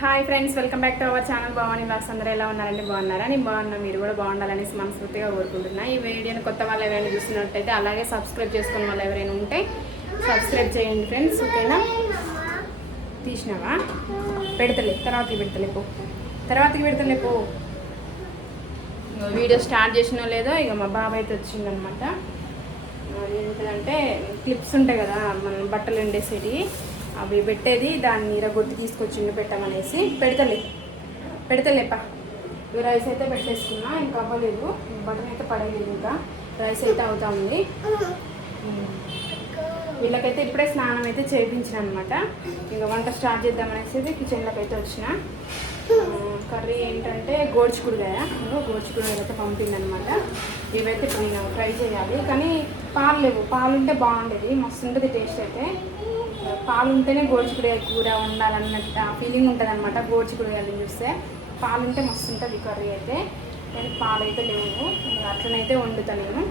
Hi friends, welcome back to our channel Bhavani vlogs. అందరూ ఎలా ఉన్నారండి? బాగున్నారా? నేను బాగున్నా, మీరు కూడా బాగుండాలనేసి మనస్ఫూర్తిగా కోరుకుంటున్నా. ఈ వీడియోని కొత్త వాళ్ళు ఎవరైనా చూస్తున్నట్టయితే అలాగే సబ్స్క్రైబ్ చేసుకున్న వాళ్ళు ఎవరైనా ఉంటే సబ్స్క్రైబ్ చేయండి ఫ్రెండ్స్. ఓకేనా? తీసినావా? పెడతలే, తర్వాతకి పెడతలే పో. వీడియో స్టార్ట్ చేసినా లేదో ఇక మా బాబాయ్ అయితే వచ్చిందనమాట. ఏంటంటే క్లిప్స్ ఉంటాయి కదా మనం బట్టలు ఎండేసేటి, అవి పెట్టేది, దాన్ని ఇరగొట్టి తీసుకొచ్చిండు పెట్టమనేసి. పెడతలేపా. ఇవి రైస్ అయితే పెట్టేసుకున్నా, ఇంకా అవ్వలేదు, బటన్ అయితే పడలేదు, ఇంకా రైస్ అయితే అవుతా ఉంది. వీళ్ళకైతే ఇప్పుడే స్నానం అయితే చేయించిన అనమాట. ఇంకా వంట స్టార్ట్ చేద్దామనేసి కిచెన్లోకి అయితే వచ్చిన. కర్రీ ఏంటంటే గోడ్చిక్కుడుకాయ అయితే పంపిందనమాట. ఇవైతే ఇప్పుడు నేను ఫ్రై చేయాలి, కానీ పాలు లేవు. పాలు ఉంటే బాగుండేది, మస్తు ఉంటుంది టేస్ట్ అయితే. పాలు ఉంటేనే గోడ్చిక్కుడుకాయ కూర ఉండాలన్నట్టు ఫీలింగ్ ఉంటుంది అనమాట. గోడ్చిక్కుడుకాయలు చూస్తే పాలు ఉంటే మస్తు ఉంటుంది కర్రీ అయితే, కానీ పాలు అయితే లేవు. అట్లనైతే వండుతాను నేను.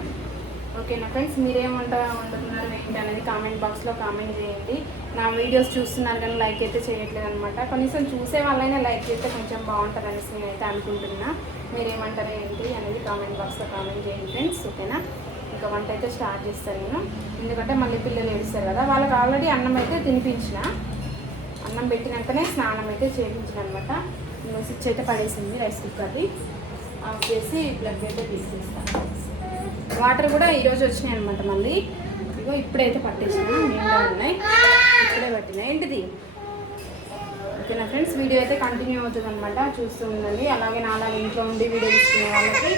ఓకేనా ఫ్రెండ్స్, మీరేం వండుతున్నారు ఏంటి అనేది కామెంట్ బాక్స్లో కామెంట్ చేయండి. నా వీడియోస్ చూస్తున్నారు కానీ లైక్ అయితే చేయట్లేదు అనమాట. కనీసం చూసే వాళ్ళైనా లైక్ చేస్తే కొంచెం బాగుంటుంది అనేసి నేనైతే అనుకుంటున్నా. మీరేమంటారు ఏంటి అనేది కామెంట్ బాక్స్లో కామెంట్ చేయండి ఫ్రెండ్స్. ఓకేనా? ఇంకా వంట అయితే స్టార్ట్ చేస్తాను నేను, ఎందుకంటే మళ్ళీ పిల్లలు ఏడుస్తారు కదా. వాళ్ళకి ఆల్రెడీ అన్నం అయితే తినిపించిన, అన్నం పెట్టినాకనే స్నానం అయితే చేయించిన అనమాట. స్విచ్ అయితే పడేసింది రైస్ కుక్కర్ది, ఆఫ్ చేసి ప్లగ్ అయితే తీసేస్తాను. వాటర్ కూడా ఈరోజు వచ్చినాయి అనమాట. మళ్ళీ ఇగో ఇప్పుడైతే పట్టేసిన, నిండా ఉన్నాయి, ఇప్పుడే పట్టినాయి. ఏంటిది? ఓకేనా ఫ్రెండ్స్, వీడియో అయితే కంటిన్యూ అవుతుంది అనమాట, చూస్తూ ఉండండి. అలాగే నాలాగా ఇంట్లో ఉండి వీడియో తీసుకునే వాళ్ళకి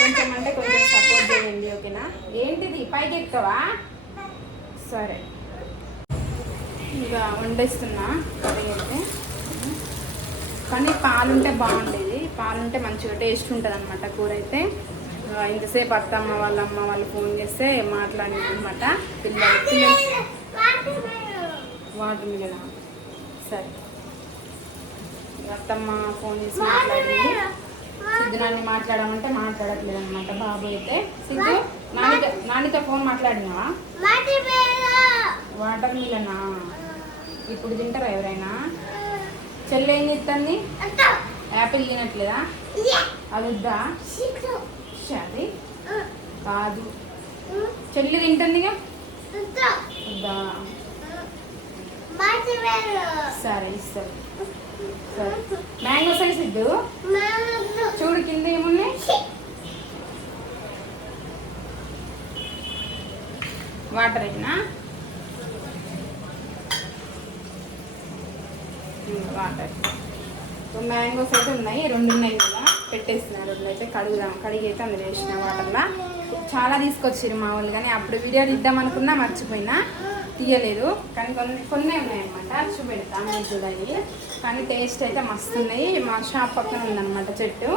కొంచెం అంటే కొంచెం సపోర్ట్ చేయండి. ఓకేనా? ఏంటిది పైకి ఎక్కువా? సరే, ఇక వండేస్తున్నా కర్రీ అయితే. కానీ పాలుంటే బాగుండేది, పాలుంటే మంచిగా టేస్ట్ ఉంటుంది అనమాట కూర అయితే. ఇంతసేపు అత్తమ్మ వాళ్ళు ఫోన్ చేస్తే మాట్లాడింది అనమాట. పిల్లలు వాటర్ మిలనా? సరే, అత్తమ్మ ఫోన్ చేసి మాట్లాడింది. సిద్ధు నాన్ని మాట్లాడమంటే మాట్లాడట్లేదు అనమాట బాబు అయితే. సిద్ధు, నానితో ఫోన్ మాట్లాడినావా? వాటర్ మిలనా ఇప్పుడు తింటారా ఎవరైనా? చెల్లి ఏం చేస్తుంది? యాపిల్ తినట్లేదా? అది వద్దా? అది కాదు, చెల్లి తింటుందిగా. వద్దా? సరే ఇస్తారు. సరే, మ్యాంగో సైజ్ సిద్ధు చూడు కింద ఏమున్నాయి. వాటర్ అయినా వాటర్. మ్యాంగోస్ అయితే ఉన్నాయి, 2 ఉన్నాయి కదా, పెట్టేస్తున్నారు. 2 అయితే కడిగి అయితే అందులో వేసిన వాటర్లా. చాలా తీసుకొచ్చారు మా వాళ్ళు, కానీ అప్పుడు వీడియో ఇద్దాం అనుకున్నా, మర్చిపోయినా, తీయలేదు. కానీ కొన్ని ఉన్నాయన్నమాట, చూపెడతాను మీకు కూడా. కానీ టేస్ట్ అయితే మస్తు ఉన్నాయి. మా షాప్ పక్కన ఉందన్నమాట చెట్టు,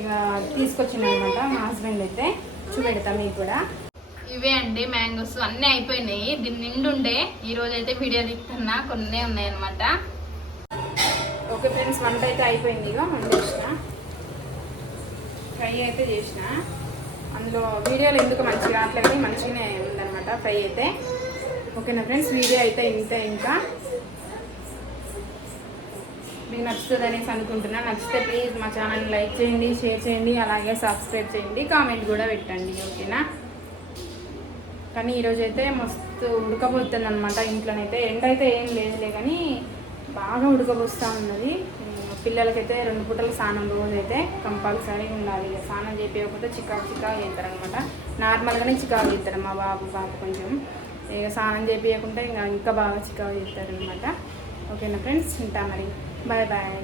ఇక తీసుకొచ్చిందనమాట మా హస్బెండ్ అయితే. చూపెడతా మీకు కూడా. ఇవే అండి మ్యాంగోస్, అన్నీ అయిపోయినాయి. దీన్ని నిండుండే ఈరోజు అయితే వీడియో తీస్తున్నా, కొన్ని ఉన్నాయి అనమాట. ఓకే ఫ్రెండ్స్, వంట అయితే అయిపోయింది. ఇక వండేసిన, ఫ్రై అయితే చేసిన. అందులో వీడియోలో ఎందుకు మంచిగా అట్లా కానీ మంచిగానే ఉందన్నమాట ఫ్రై అయితే. ఓకేనా ఫ్రెండ్స్, వీడియో అయితే ఇంతే. ఇంకా మీకు నచ్చుతుంది అనేసి అనుకుంటున్నా. నచ్చితే ప్లీజ్ మా ఛానల్ని లైక్ చేయండి, షేర్ చేయండి, అలాగే సబ్స్క్రైబ్ చేయండి, కామెంట్ కూడా పెట్టండి. ఓకేనా? కానీ ఈరోజు అయితే మస్తు ఉడకబోతుంది అనమాట ఇంట్లోనైతే. ఎండ అయితే ఏం లేదులే, కానీ బాగా ఉడకబోస్తూ ఉన్నది. పిల్లలకైతే 2 పూటలు స్నానం రోజైతే కంపల్సరీ ఉండాలి. ఇక స్నానం చేయకపోతే చికాకు చేస్తారు అనమాట. నార్మల్గానే చికాకు చేస్తారు మా బాబు కొంచెం. ఇక స్నానం చేయకుంటే ఇంకా బాగా చికాకు చేస్తారు అనమాట. ఓకేనా ఫ్రెండ్స్, ఉంటా మరి. Bye bye.